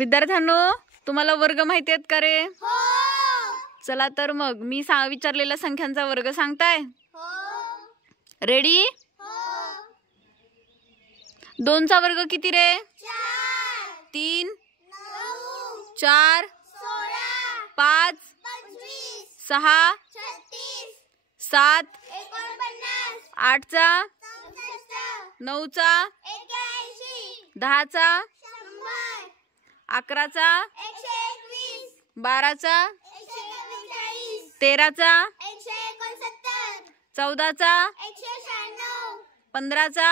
विद्यार्थ्यांनो, तुम्हाला वर्ग माहिती आहेत का रे? हो. चला तर मग मी विचारलेल्या संख्यांचा वर्ग सांगताय? हो. रेडी? हो. 2 चा वर्ग किती रे? 4 3 9 4 16 5 25 6 36 7 49 8 चा 64 9 चा 81 10 चा 100 11 चा 121 12 चा 139 13 चा 169 14 चा 196 15 चा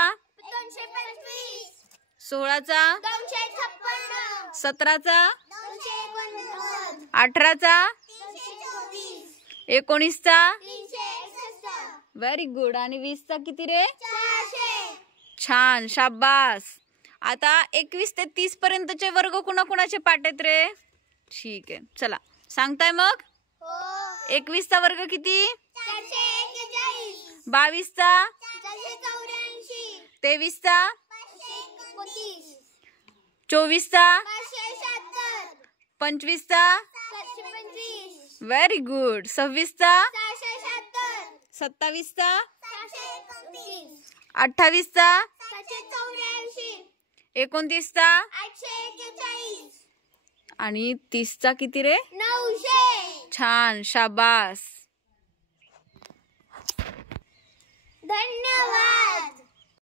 225 16 चा 256 17 चा 289 18 चा 324 19 चा 361 व्हेरी गुड. आणि 20 चा किती रे? 400 छान, शाबास. आता 21 ते 30 पर्यंतचे वर्ग कुणाकुणाचे पाठ आहेत रे? ठीक आहे, चला सांगताय मग. हो. 21 चा वर्ग किती? 441 22 चा 484 23 चा 529 24 चा 576 25 चा 725 व्हेरी गुड. 26 चा 677 27 चा 729 28 चा 784 29 चा 841 आणि 30 चा किती रे? 900. छान, शाबास. धन्यवाद.